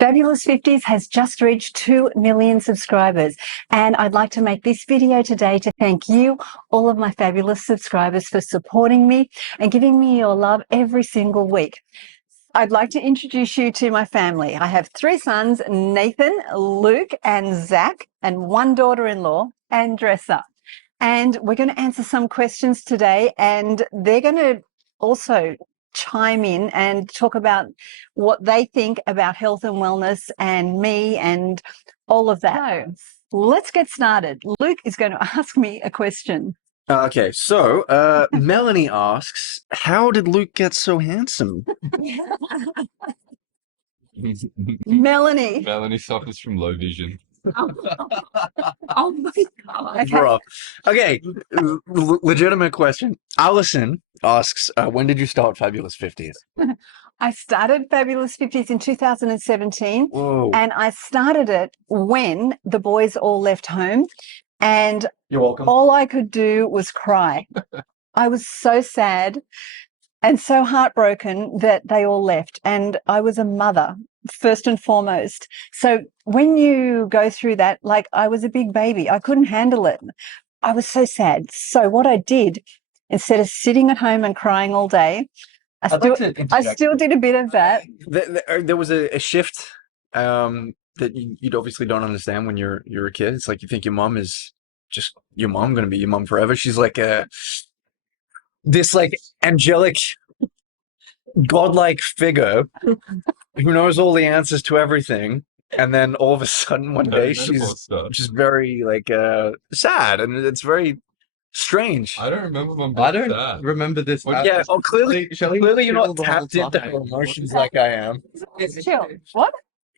Fabulous50s has just reached 2 million subscribers, and I'd like to make this video today to thank you, all of my fabulous subscribers, for supporting me and giving me your love every single week. I'd like to introduce you to my family. I have 3 sons, Nathan, Luke, and Zach, and 1 daughter-in-law, Andressa. And we're going to answer some questions today, and they're going to also chime in and talk about what they think about health and wellness and me and all of that. So let's get started. Luke is going to ask me a question. Okay, so Melanie asks, how did Luke get so handsome? Melanie. Melanie suffers from low vision. Oh my God. Okay. Bro. Okay, legitimate question. Allison asks, when did you start Fabulous50s? I started Fabulous50s in 2017. Whoa. And I started it when the boys all left home, and You're welcome. all I could do was cry. I was so sad and so heartbroken that they all left, and I was a mother first and foremost. So when you go through that, like, I was a big baby, I couldn't handle it. I was so sad. So what I did, instead of sitting at home and crying all day, I still did a bit of that. There was a shift that you'd obviously don't understand when you're a kid. It's like you think your mom is just your mom, going to be your mom forever. She's like this like angelic, godlike figure who knows all the answers to everything. And then all of a sudden one day she's just very like sad, and it's very strange. I don't remember my I don't remember this. Yeah, oh, clearly you're not tapped into her time. emotions like I am. Chill. What?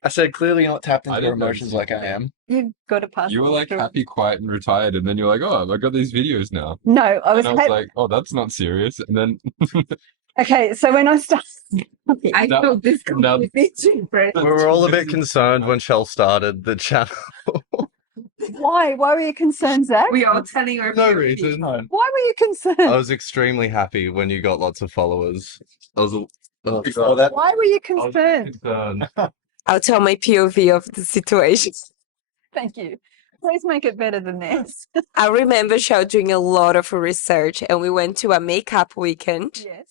I said clearly you're not tapped I into her didn't emotions like I am. You've got to pass. You were like happy, quiet, and retired, and then you're like, "Oh, I got these videos now." No, I was, And I was like, "Oh, that's not serious." And then okay. So when I started, I Now- felt this now- completely different. We were all a bit concerned when Shell started the channel. why were you concerned, Zach? We are telling our No POV. reason. Why were you concerned? I was extremely happy when you got lots of followers. I was Before that, Why were you I was concerned? concerned. I'll tell my POV of the situation. Thank you. Please make it better than this. I remember Shell doing a lot of research, and we went to a makeup weekend, Yes.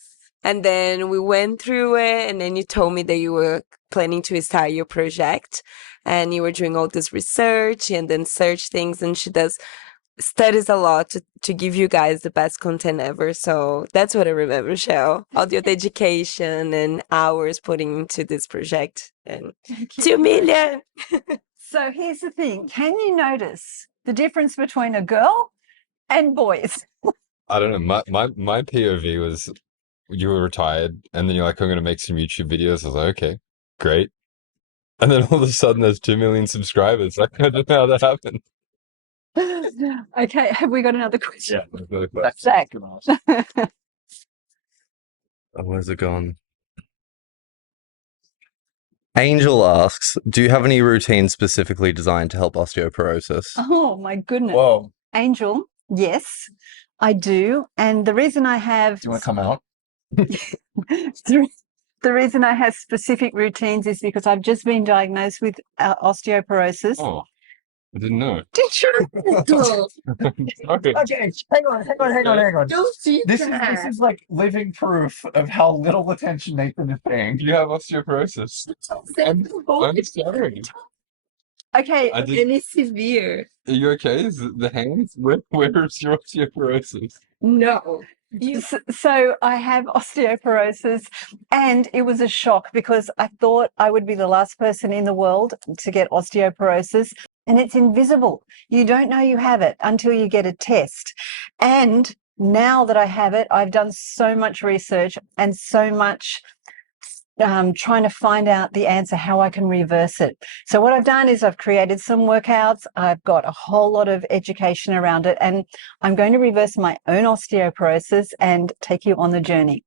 and then we went through it, and then you told me that you were planning to start your project, and you were doing all this research and then search things, and she studies a lot to give you guys the best content ever. So that's what I remember, Shell. All your dedication and hours putting into this project. And 2 million. So here's the thing. Can you notice the difference between a girl and boys? I don't know. My POV was you were retired, and then you're like, "I'm going to make some YouTube videos." I was like, "Okay, great." And then all of a sudden, there's 2 million subscribers. Like, I don't know how that happened. Okay, have we got another question? That's really fun. Zach. Oh, where's it gone? Angel asks, do you have any routines specifically designed to help osteoporosis? Oh my goodness. whoa, Angel, yes, I do. And the reason I have do you want to come out? the reason I have specific routines is because I've just been diagnosed with osteoporosis. Oh, I didn't know. Did you? Okay. Okay, hang on. Don't see This is like living proof of how little attention Nathan is paying. You have osteoporosis. I'm sorry. Okay, I did. And it's severe. Are you okay? Is it the hands? Where's your osteoporosis? No. so I have osteoporosis, and it was a shock because I thought I would be the last person in the world to get osteoporosis, and it's invisible. You don't know you have it until you get a test. And now that I have it, I've done so much research and so much trying to find out the answer, how I can reverse it. So what I've done is I've created some workouts. I've got a whole lot of education around it, and I'm going to reverse my own osteoporosis and take you on the journey.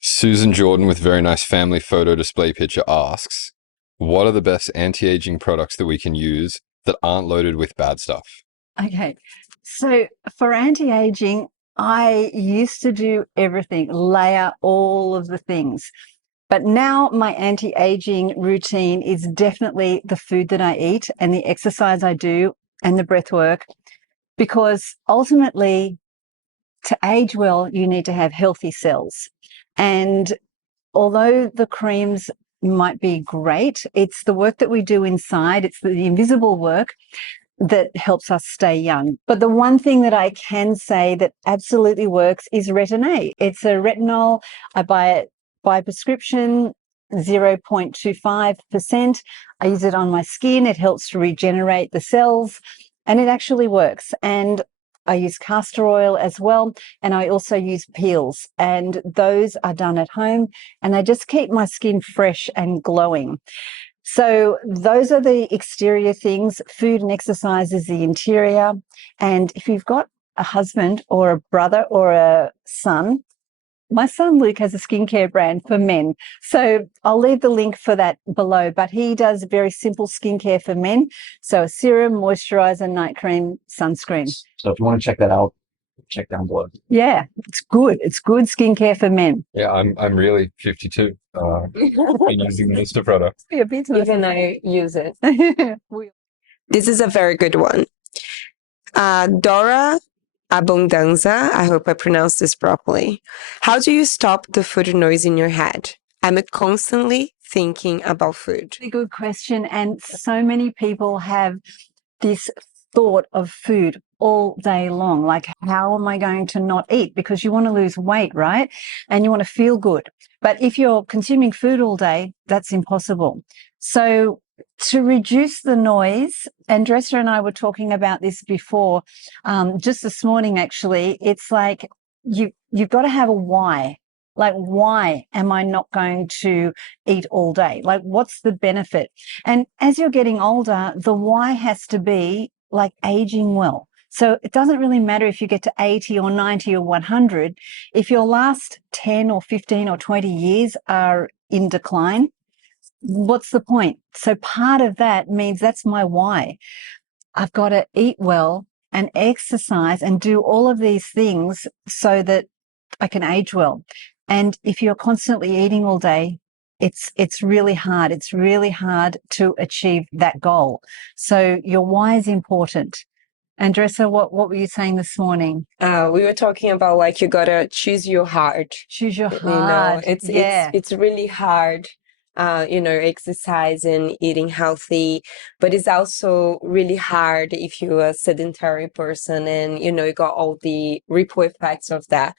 Susan Jordan with very nice family photo display picture asks, what are the best anti-aging products that we can use that aren't loaded with bad stuff? Okay, so for anti-aging, I used to do everything, layer all of the things. But now my anti-aging routine is definitely the food that I eat and the exercise I do and the breath work, because ultimately to age well, you need to have healthy cells. And although the creams might be great, it's the work that we do inside, it's the invisible work that helps us stay young. But the one thing that I can say that absolutely works is Retin-A. It's a retinol. I buy it by prescription, 0.25%. I use it on my skin. It helps to regenerate the cells, and it actually works. And I use castor oil as well, and I also use peels, and those are done at home, and they just keep my skin fresh and glowing. So those are the exterior things. Food and exercise is the interior. And if you've got a husband or a brother or a son, my son Luke has a skincare brand for men. So I'll leave the link for that below, but he does very simple skincare for men. So a serum, moisturizer, night cream, sunscreen. So if you want to check that out, check down below. Yeah, it's good. It's good skincare for men. Yeah, I'm really 52. Been using the MISTR product. Your business. Even I use it. We- This is a very good one. Dora Abundanza, I hope I pronounced this properly. How do you stop the food noise in your head? I'm constantly thinking about food. Really good question. And so many people have this thought of food all day long. Like, how am I going to not eat? Because you want to lose weight, right? And you want to feel good. But if you're consuming food all day, that's impossible. So to reduce the noise, Andressa and I were talking about this before, just this morning, actually, it's like you've got to have a why. Like, why am I not going to eat all day? Like, what's the benefit? And as you're getting older, the why has to be like aging well. So it doesn't really matter if you get to 80 or 90 or 100. If your last 10 or 15 or 20 years are in decline, what's the point? So part of that means that's my why. I've got to eat well and exercise and do all of these things so that I can age well. And if you're constantly eating all day, it's really hard. It's really hard to achieve that goal. So your why is important. Andressa, what were you saying this morning? We were talking about like you gotta choose your heart. Choose your heart. You know, it's really hard. Exercise and eating healthy, but it's also really hard if you're a sedentary person and you got all the ripple effects of that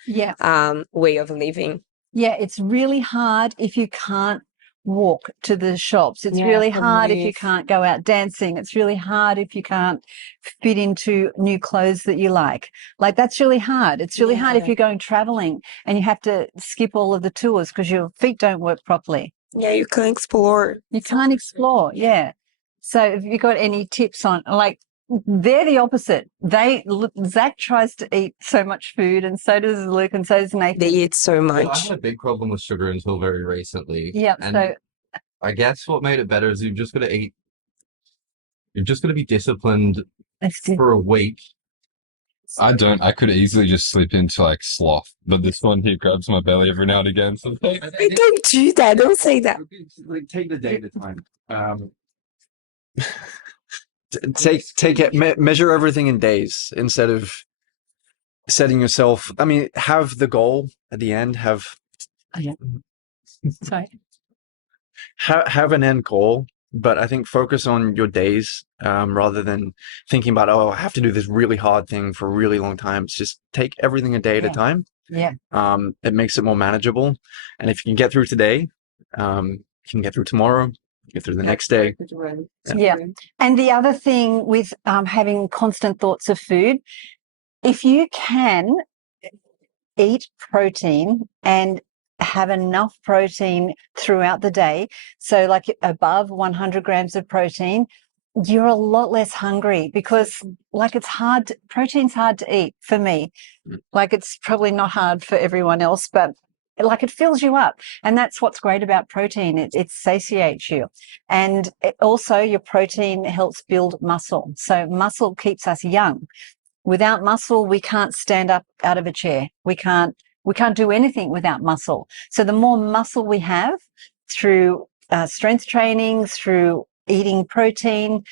way of living. Yeah, it's really hard if you can't walk to the shops. It's really hard if you can't go out dancing. It's really hard if you can't fit into new clothes that you like. Like, that's really hard. It's really hard if you're going traveling and you have to skip all of the tours because your feet don't work properly. Yeah, you can explore. You can't explore, yeah. So have you got any tips on, like, they're the opposite. Zach tries to eat so much food, and so does Luke, and so does Nathan. They eat so much. Well, I had a big problem with sugar until very recently. Yeah, and so I guess what made it better is you've just got to eat. You've just got to be disciplined for a week. I could easily just slip into like sloth, but this one here grabs my belly every now and again. So I don't do that. Don't say that. Like, take the day at a time. Take it. Measure everything in days instead of setting yourself. I mean, have the goal at the end. sorry. Have an end goal, but I think focus on your days rather than thinking about, oh, I have to do this really hard thing for a really long time. It's just take everything a day at a time. Yeah. It makes it more manageable, and if you can get through today, you can get through tomorrow, get through the next day. Yeah. And the other thing with having constant thoughts of food, if you can eat protein and have enough protein throughout the day, so like above 100 grams of protein, you're a lot less hungry, because like protein's hard to eat for me. Like, it's probably not hard for everyone else, but like, it fills you up. And that's what's great about protein. It satiates you. And also your protein helps build muscle. So muscle keeps us young. Without muscle, we can't stand up out of a chair. We can't We can't do anything without muscle. So the more muscle we have through strength training, through eating protein,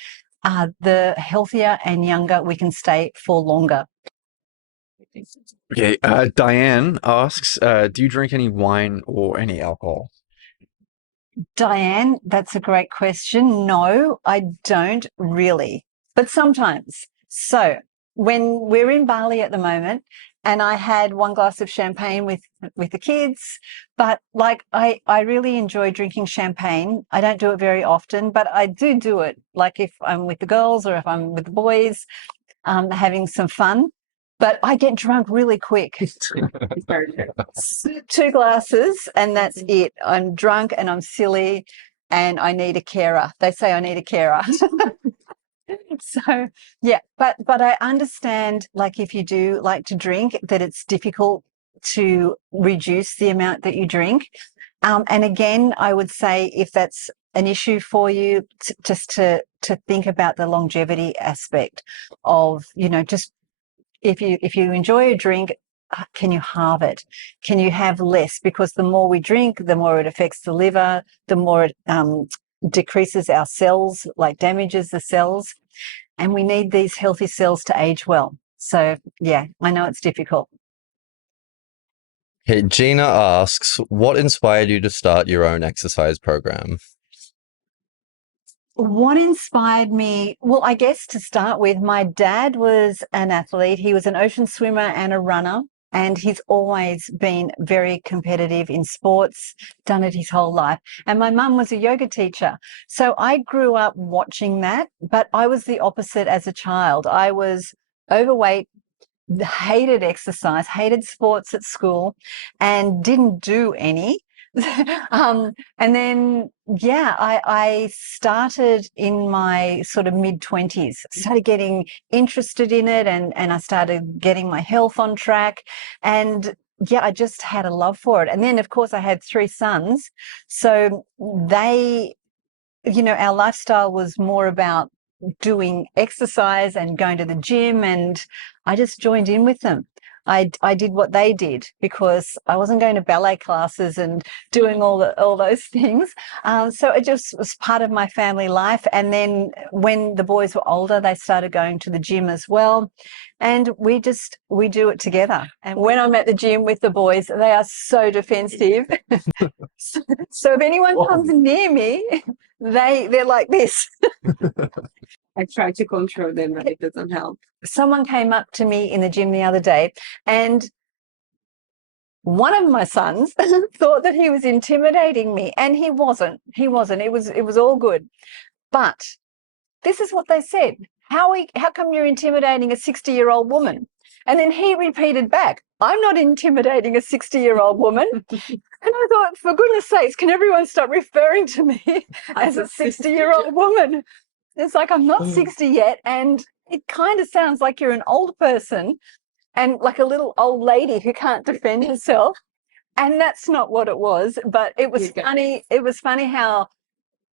the healthier and younger we can stay for longer. Okay, Diane asks, do you drink any wine or any alcohol? Diane, that's a great question. No, I don't really, but sometimes. So when we're in Bali at the moment, and I had one glass of champagne with the kids, but like I really enjoy drinking champagne. I don't do it very often, but I do it. Like if I'm with the girls or if I'm with the boys, having some fun. But I get drunk really quick. 2 glasses and that's it. I'm drunk and I'm silly and I need a carer. They say I need a carer. So yeah, but I understand, like, if you do like to drink, that it's difficult to reduce the amount that you drink. And again, I would say if that's an issue for you, just to think about the longevity aspect of, you know, just if you enjoy a drink, can you halve it? Can you have less? Because the more we drink, the more it affects the liver, the more it decreases our cells, like damages the cells. And we need these healthy cells to age well. So yeah, I know it's difficult. Okay, Gina asks, what inspired you to start your own exercise program? What inspired me? Well, I guess to start with, my dad was an athlete. He was an ocean swimmer and a runner, and he's always been very competitive in sports, done it his whole life. And my mum was a yoga teacher. So I grew up watching that, but I was the opposite as a child. I was overweight, hated exercise, hated sports at school, and didn't do any. And then, yeah, I started in my sort of mid-20s, started getting interested in it, and I started getting my health on track. And yeah, I just had a love for it. And then, of course, I had 3 sons. So they, you know, our lifestyle was more about doing exercise and going to the gym, and I just joined in with them. I did what they did because I wasn't going to ballet classes and doing all those things. So it just was part of my family life. And then when the boys were older, they started going to the gym as well. And we do it together. And when I'm at the gym with the boys, they are so defensive. So if anyone comes near me, they're like this. I try to control them, but it doesn't help. Someone came up to me in the gym the other day, and one of my sons thought that he was intimidating me, and he wasn't. He wasn't. It was all good. But this is what they said. How come you're intimidating a 60-year-old woman? And then he repeated back, I'm not intimidating a 60-year-old woman. And I thought, for goodness sakes, can everyone stop referring to me as a 60-year-old woman? It's like, I'm not 60 yet, and it kind of sounds like you're an old person and like a little old lady who can't defend herself. And that's not what it was, but it was funny. It was funny how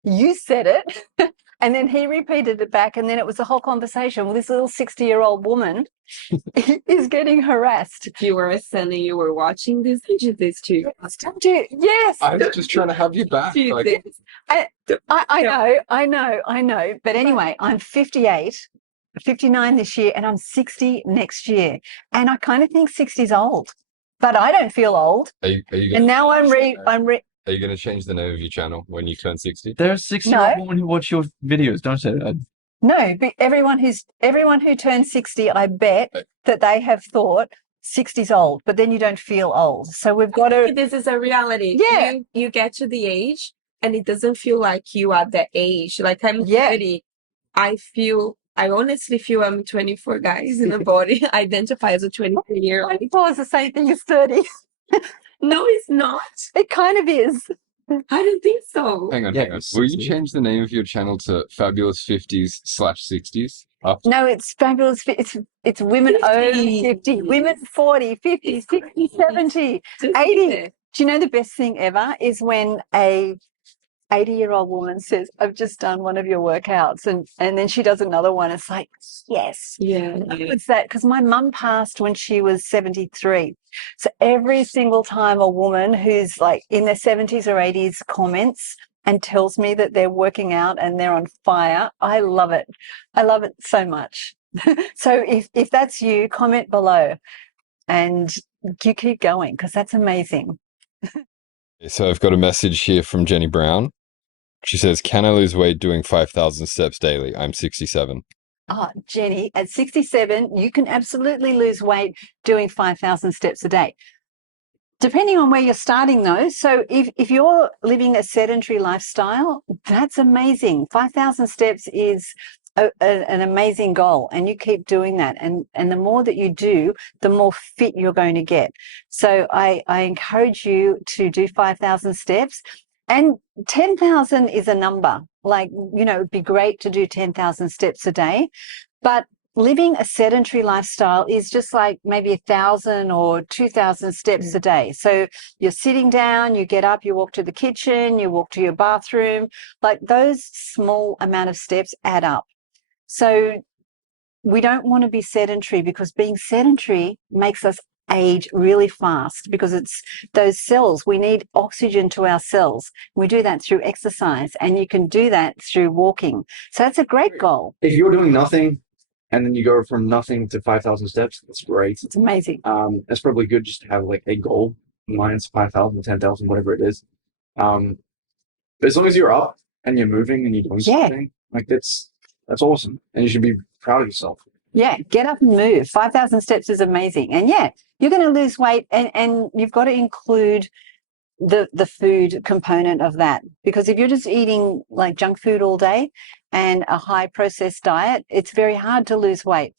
you said it, and then he repeated it back, and then it was a whole conversation. Well, this little 60-year-old woman is getting harassed. If you were a son and you were watching this, I did this too. Yes. I was just trying to have you back. Like, I know. But anyway, I'm 58, 59 this year, and I'm 60 next year. And I kind of think 60 is old, but I don't feel old. are you And now Are you going to change the name of your channel when you turn 60? There's 60-year-old women who watch your videos. Don't say that. No, but everyone who turns 60, I bet that they have thought 60's old, but then you don't feel old. So we've got to. This is a reality. Yeah. You get to the age and it doesn't feel like you are that age. Like I'm 30. I honestly feel I'm 24, guys, in the body. I identify as a 23-year-old. 24 is the same thing as 30. No, it's not. It kind of is. I don't think so. Hang on. Yeah, Will you change the name of your channel to Fabulous50s/60s? No, it's fabulous. It's women over 50, women 40, 50, 60, 70, 80. Do you know the best thing ever is when a 80-year-old woman says, I've just done one of your workouts, and then she does another one. It's like, yes. Yeah. It's that, because my mum passed when she was 73. So every single time a woman who's like in their 70s or 80s comments and tells me that they're working out and they're on fire, I love it. I love it so much. So if that's you, comment below and you keep going, because that's amazing. So I've got a message here from Jenny Brown. She says, can I lose weight doing 5,000 steps daily? I'm 67. Oh, Jenny, at 67, you can absolutely lose weight doing 5,000 steps a day. Depending on where you're starting, though. So if you're living a sedentary lifestyle, that's amazing. 5,000 steps is an amazing goal, and you keep doing that. And the more that you do, the more fit you're going to get. So I encourage you to do 5,000 steps. And 10,000 is a number. Like, you know, it'd be great to do 10,000 steps a day. But living a sedentary lifestyle is just like maybe 1,000 or 2,000 steps a day. So you're sitting down, you get up, you walk to the kitchen, you walk to your bathroom. Like, those small amount of steps add up. So we don't want to be sedentary, because being sedentary makes us age really fast, because it's those cells. We need oxygen to our cells. We do that through exercise, and you can do that through walking. So that's a great goal. If you're doing nothing and then you go from nothing to 5,000 steps, that's great. It's amazing. That's probably good just to have like a goal. Mine's 5,000, 10,000, whatever it is. But as long as you're up and you're moving and you're doing something, like that's awesome. And you should be proud of yourself. Yeah, get up and move. 5,000 steps is amazing. And yeah, you're going to lose weight, and you've got to include the food component of that, because if you're just eating like junk food all day and a high processed diet, it's very hard to lose weight.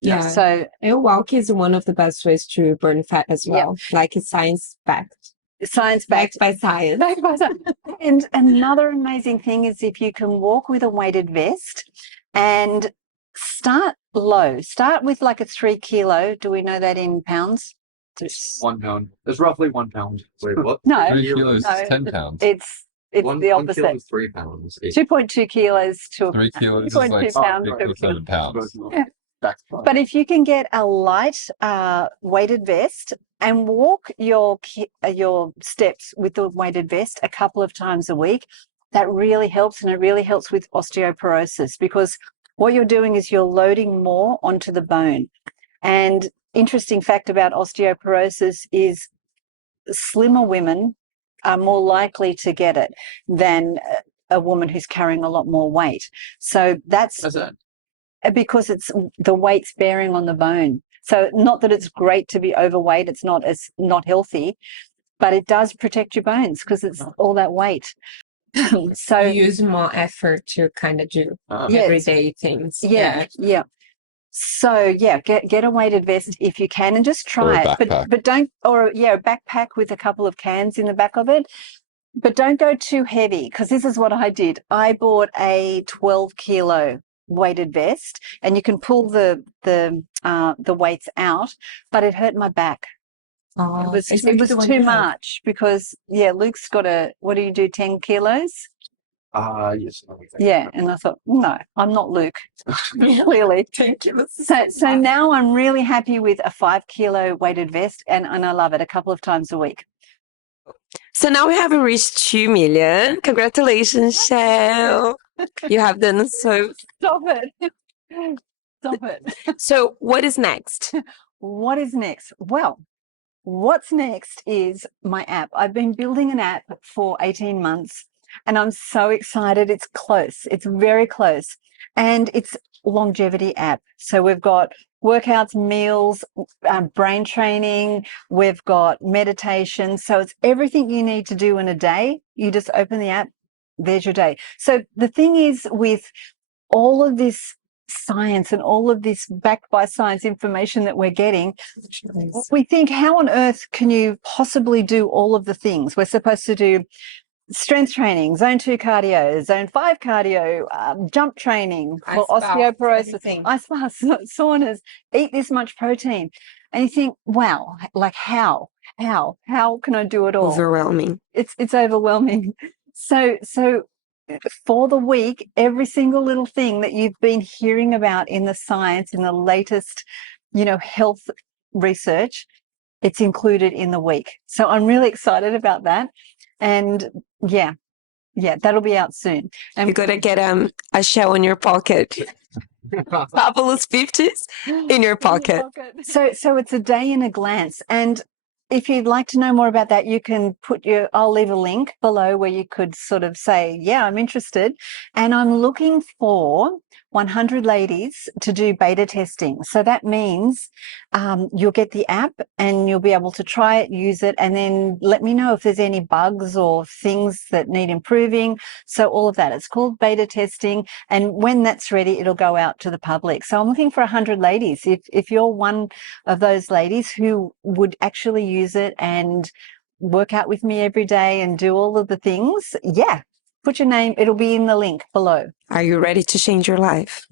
Yeah. So and walk is one of the best ways to burn fat as well. Like, it's science backed. Science Backed by science. Backed by science. And another amazing thing is if you can walk with a weighted vest, and start low. Start with like a 3 kilo. Do we know that in pounds? 1 pound. It's roughly 1 pound. Wait, what? No, 3 kilos no, is 10 pounds. it's the 1 kilo opposite. is 3 pounds. 2.2 kilos to 3 kilos is 2.2 like pounds. 6 or 7 pounds. Yeah. But if you can get a light weighted vest and walk your steps with the weighted vest a couple of times a week, that really helps. And it really helps with osteoporosis, because what you're doing is you're loading more onto the bone. And interesting fact about osteoporosis is slimmer women are more likely to get it than a woman who's carrying a lot more weight. So that's because it's the weight's bearing on the bone. So not that it's great to be overweight, it's not healthy, but it does protect your bones because it's all that weight. So you use more effort to kind of do everyday things. Yeah. So yeah, get a weighted vest if you can, and just try it. But don't, or a backpack with a couple of cans in the back of it. But don't go too heavy, because this is what I did. I bought a 12 kilo weighted vest, and you can pull the weights out, but it hurt my back. It was too much, because Luke's got what do you do, 10 kilos? Yes. Yeah, and I thought, no, I'm not Luke. Clearly. 10 kilos. So now I'm really happy with a 5 kilo weighted vest, and I love it a couple of times a week. So now we have reached 2 million. Congratulations, Shell. You have done so. Stop it. Stop it. So what is next? What is next? Well, what's next is my app. I've been building an app for 18 months, and I'm so excited. It's close. It's very close. And it's longevity app. So we've got workouts, meals, brain training. We've got meditation. So it's everything you need to do in a day. You just open the app, there's your day. So the thing is, with all of this science and all of this backed by science information that we're getting, we think, how on earth can you possibly do all of the things? We're supposed to do strength training, zone 2 cardio, zone 5 cardio, jump training for osteoporosis, ice baths, saunas, eat this much protein. And you think, wow, like how can I do it all? Overwhelming. It's overwhelming. So for the week, every single little thing that you've been hearing about in the science, in the latest, health research, it's included in the week. So I'm really excited about that. And yeah, that'll be out soon. And You gotta get a shell in your pocket. Fabulous50s in your pocket. So it's a day in a glance. And if you'd like to know more about that, you can I'll leave a link below where you could sort of say, yeah, I'm interested. And I'm looking for 100 ladies to do beta testing. So that means you'll get the app and you'll be able to try it, use it, and then let me know if there's any bugs or things that need improving. So all of that. It's called beta testing. And when that's ready, it'll go out to the public. So I'm looking for 100 ladies. If you're one of those ladies who would actually use it and work out with me every day and do all of the things, yeah, put your name. It'll be in the link below. Are you ready to change your life?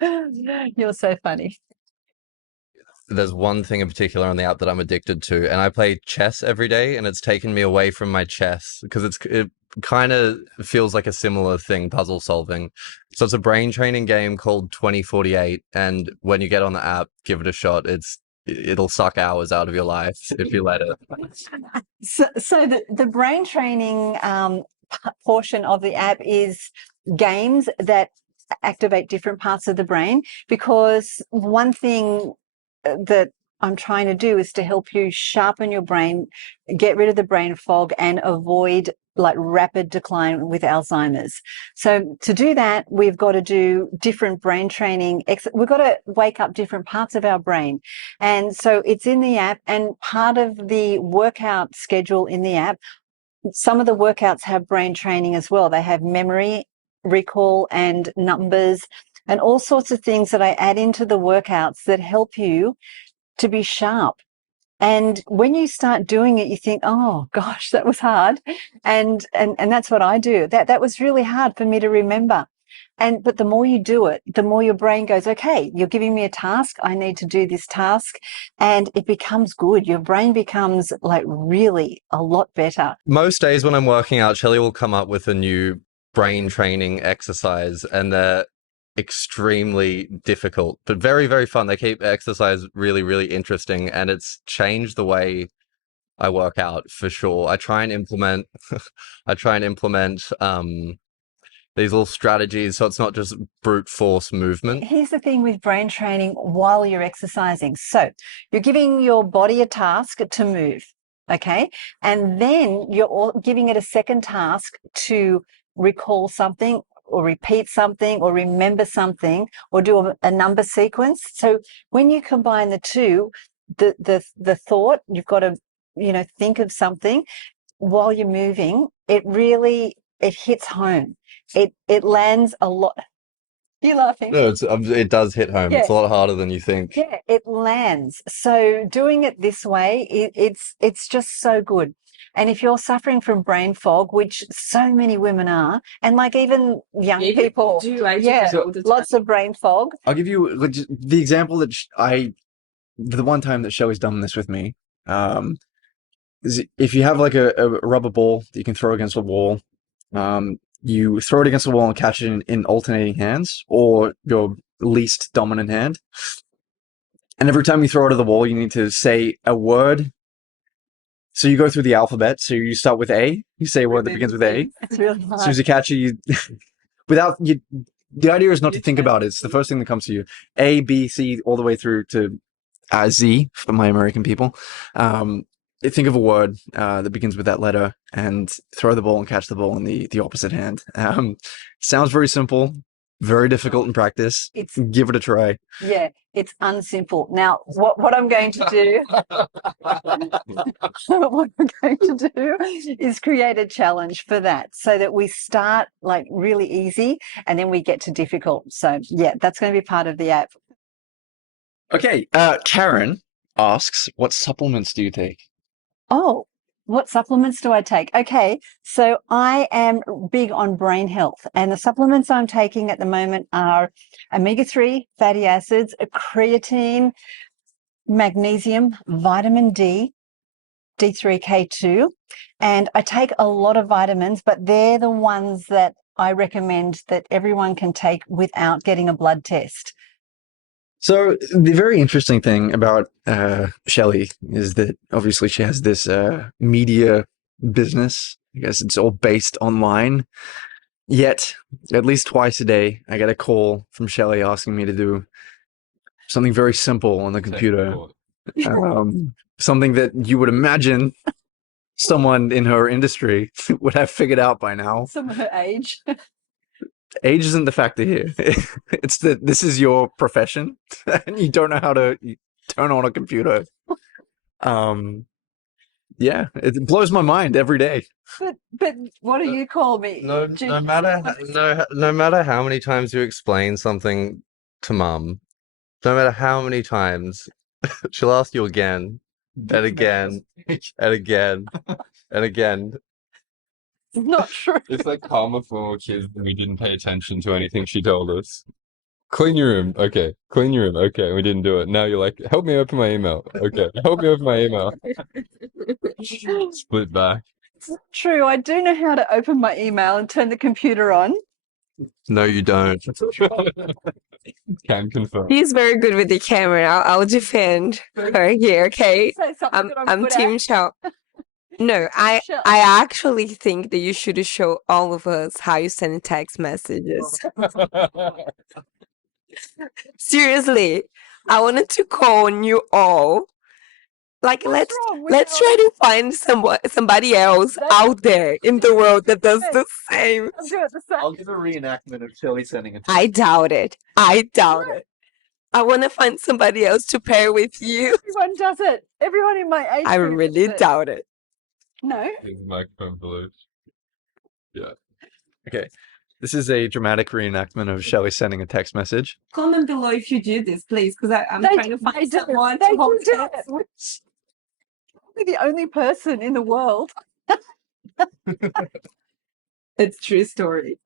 You're so funny. There's one thing in particular on the app that I'm addicted to, and I play chess every day, and it's taken me away from my chess because it kind of feels like a similar thing, puzzle solving. So it's a brain training game called 2048, and when you get on the app, give it a shot. It'll suck hours out of your life if you let it. So the brain training portion of the app is games that activate different parts of the brain, because one thing that I'm trying to do is to help you sharpen your brain, get rid of the brain fog, and avoid like rapid decline with Alzheimer's. So to do that, we've got to do different brain training. We've got to wake up different parts of our brain. And so it's in the app, and part of the workout schedule in the app, some of the workouts have brain training as well. They have memory, recall, and numbers, and all sorts of things that I add into the workouts that help you to be sharp. And when you start doing it, you think, oh gosh, that was hard. And that's what I do. That was really hard for me to remember. But the more you do it, the more your brain goes, okay, you're giving me a task. I need to do this task. And it becomes good. Your brain becomes like really a lot better. Most days when I'm working out, Shelley will come up with a new brain training exercise, and they're extremely difficult, but very, very fun. They keep exercise really, really interesting, and it's changed the way I work out for sure. I try and implement these little strategies so it's not just brute force movement. Here's the thing with brain training while you're exercising. So you're giving your body a task to move, okay? And then you're giving it a second task to recall something or repeat something or remember something or do a number sequence. So when you combine the two, the thought, you've got to, think of something while you're moving, it hits home. It lands a lot. You're laughing. No, it does hit home. Yeah. It's a lot harder than you think. Yeah, it lands. So doing it this way, it's just so good. And if you're suffering from brain fog, which so many women are, and like even young people, lots of brain fog. I'll give you the example that the one time that Shelley's done this with me, is if you have like a rubber ball that you can throw against a wall, you throw it against the wall and catch it in alternating hands or your least dominant hand. And every time you throw it at the wall, you need to say a word. So you go through the alphabet. So you start with A. You say a word that begins with A. It's really hard. As soon as you catch it, the idea is not to think about it. It's the first thing that comes to you. A, B, C, all the way through to Z for my American people. Think of a word that begins with that letter and throw the ball and catch the ball in the opposite hand. Sounds very simple, very difficult in practice. Give it a try. Yeah, it's unsimple. Now, what I'm going to do, what I'm going to do is create a challenge for that so that we start like really easy and then we get to difficult. So yeah, that's going to be part of the app. Okay, Karen asks, what supplements do you take? Oh, what supplements do I take? Okay, so I am big on brain health, and the supplements I'm taking at the moment are omega-3 fatty acids, creatine, magnesium, vitamin D, D3K2, and I take a lot of vitamins, but they're the ones that I recommend that everyone can take without getting a blood test. So the very interesting thing about Schellea is that obviously she has this media business. I guess it's all based online. Yet, at least twice a day, I get a call from Schellea asking me to do something very simple on the computer. Something that you would imagine someone in her industry would have figured out by now. Some of her age. Age isn't the factor here. It's that this is your profession and you don't know how to turn on a computer. Yeah, it blows my mind every day. But what do you call me? No matter how many times you explain something to mum, no matter how many times, she'll ask you again and again and again and again. It's not true. It's like karma for kids when we didn't pay attention to anything she told us. Clean your room. Okay. Clean your room. Okay. We didn't do it. Now you're like, help me open my email. Okay. Help me open my email. Split back. It's not true. I do know how to open my email and turn the computer on. No, you don't. Can confirm. He's very good with the camera. I'll defend her here, okay? Say something that I'm good Team at. Shell. No, I Shell. actually think that you should show all of us how you send text messages. Seriously, I wanted to call on you all. Like, What's wrong with let's try to find somebody else out there in the world that does the same. I'm doing the same. I'll give a reenactment of Schellea sending a I doubt it. I doubt it. I want to find somebody else to pair with you. Everyone does it. Everyone in my age I group really does it. doubt it. No. His microphone below. Yeah. Okay. This is a dramatic reenactment of Schellea sending a text message. Comment below if you do this, please, because I'm They trying to do- find they do- someone they to do hold do hands it. with. I'm the only person in the world. It's true story.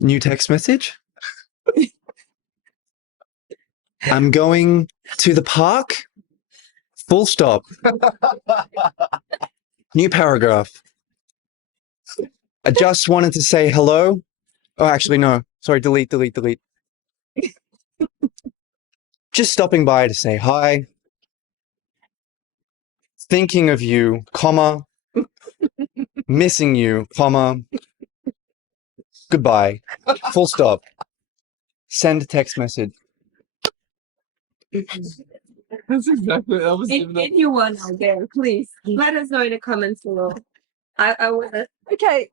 New text message? I'm going to the park. Full stop. New paragraph. I just wanted to say hello. Oh, actually, no. Sorry, delete. Just stopping by to say hi. Thinking of you, comma. Missing you, comma. Goodbye. Full stop. Send a text message. That's exactly that was even that. Anyone out there, please let us know in the comments below. I want to Okay,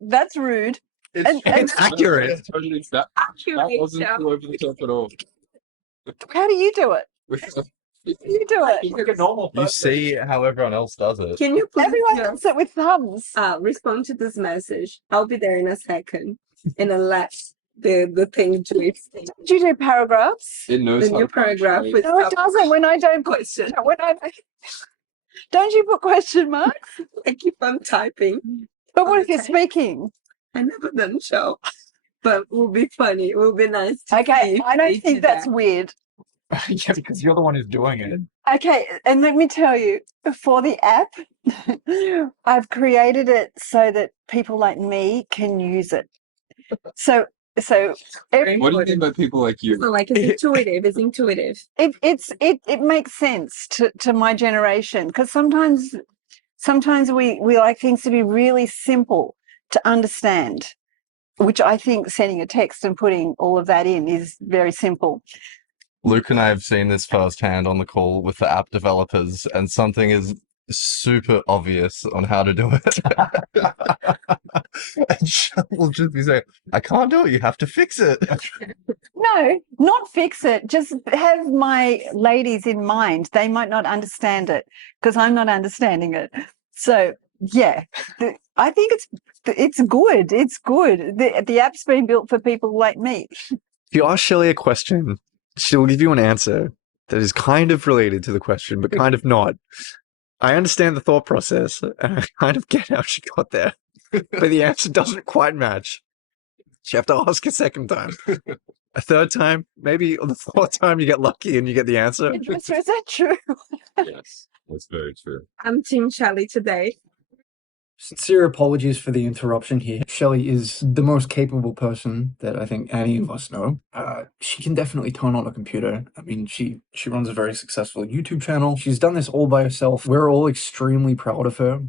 that's rude. And- It's accurate. It's totally that wasn't too over the top at all. How do you do it? You do it. Like a normal You see how everyone else does it. Can you please Everyone does it with thumbs. respond to this message? I'll be there in a second, and I'll let the thing do its thing. Do you do paragraphs? It knows The how new to paragraph punctuate. with No, it doesn't. When I don't put question. don't you put question marks? Like if I'm typing, But what if you're Okay. speaking? I never done show, but it will be funny. It will be nice to Okay, see. I don't they think do that's that. weird. Yeah, because you're the one who's doing it. Okay, and let me tell you, for the app, I've created it so that people like me can use it. So Very What do you important. mean by people like you? So, like it's intuitive. It's intuitive. it makes sense to my generation, because sometimes we like things to be really simple to understand, which I think sending a text and putting all of that in is very simple. Luke and I have seen this firsthand on the call with the app developers, and something is super obvious on how to do it. And we'll just be saying, I can't do it, you have to fix it. No, not fix it. Just have my ladies in mind. They might not understand it because I'm not understanding it. So yeah, I think it's good. It's good. The app's been built for people like me. If you ask Schellea a question, she'll give you an answer that is kind of related to the question, but kind of not. I understand the thought process, and I kind of get how she got there, but the answer doesn't quite match. You have to ask a second time. a third time, maybe on the fourth time you get lucky and you get the answer. Is that true? Yes, that's very true. I'm Team Shelley today. Sincere apologies for the interruption here. Shelley is the most capable person that I think any of us know. She can definitely turn on a computer. I mean, she runs a very successful YouTube channel. She's done this all by herself. We're all extremely proud of her.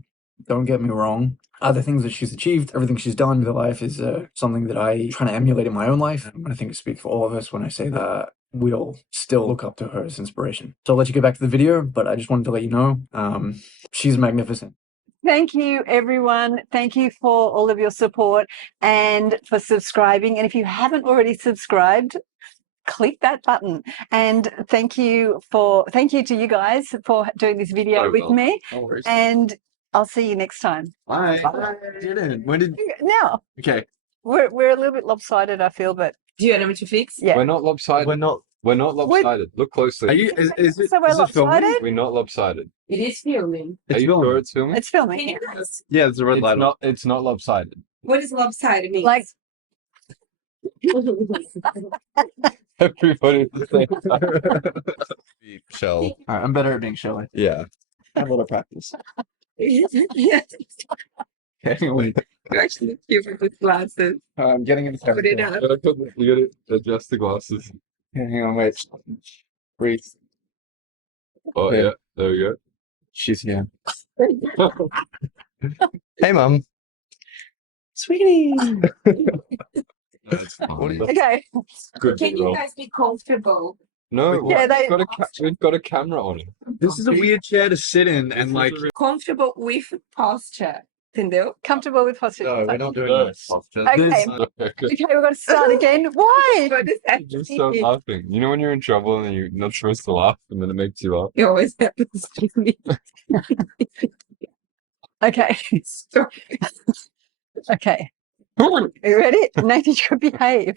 Don't get me wrong. Other things that she's achieved, everything she's done in her life is something that I try to emulate in my own life. And I think I speak for all of us when I say that we all still look up to her as inspiration. So I'll let you get back to the video, but I just wanted to let you know, she's magnificent. Thank you, everyone. Thank you for all of your support and for subscribing. And if you haven't already subscribed, click that button. And thank you to you guys for doing this video with me. No worries. And I'll see you next time. Bye. When did? Now, Okay. we're a little bit lopsided, I feel, but Do you want me to fix? yeah. We're not lopsided. We're not lopsided. Look closely. Are you? Is it? So we're is it filming? lopsided? We're not lopsided. It is filming. Are you sure it's filming? It's filming. Yes. Yeah, there's a red light on. It's not lopsided. What is lopsided mean? Like, Everybody at the same time. Shell. All right, I'm better at being Shelley. Yeah. I have a lot of practice. Yes. Okay, wait. You're actually cute with the glasses. I'm getting into Put it up. You gotta adjust the glasses. Hang on, wait. Breathe. Oh Okay. yeah, there we go. She's here. Hey, Mum. Sweetie. That's What do you- fine. okay. Good Can you roll. guys be comfortable? No, Yeah, we've got a camera on it. This is a weird chair to sit in and like. Comfortable with posture. Entendeu? Comfortable with posture. No, we're not doing No. this. Okay. This- Okay, we've got to start again. Why? What is that? Just stop laughing. You know when you're in trouble and you're not supposed to laugh and then it makes you laugh? It always happens to me. Okay. Stop. Okay. Are you ready? Nathan, you could behave.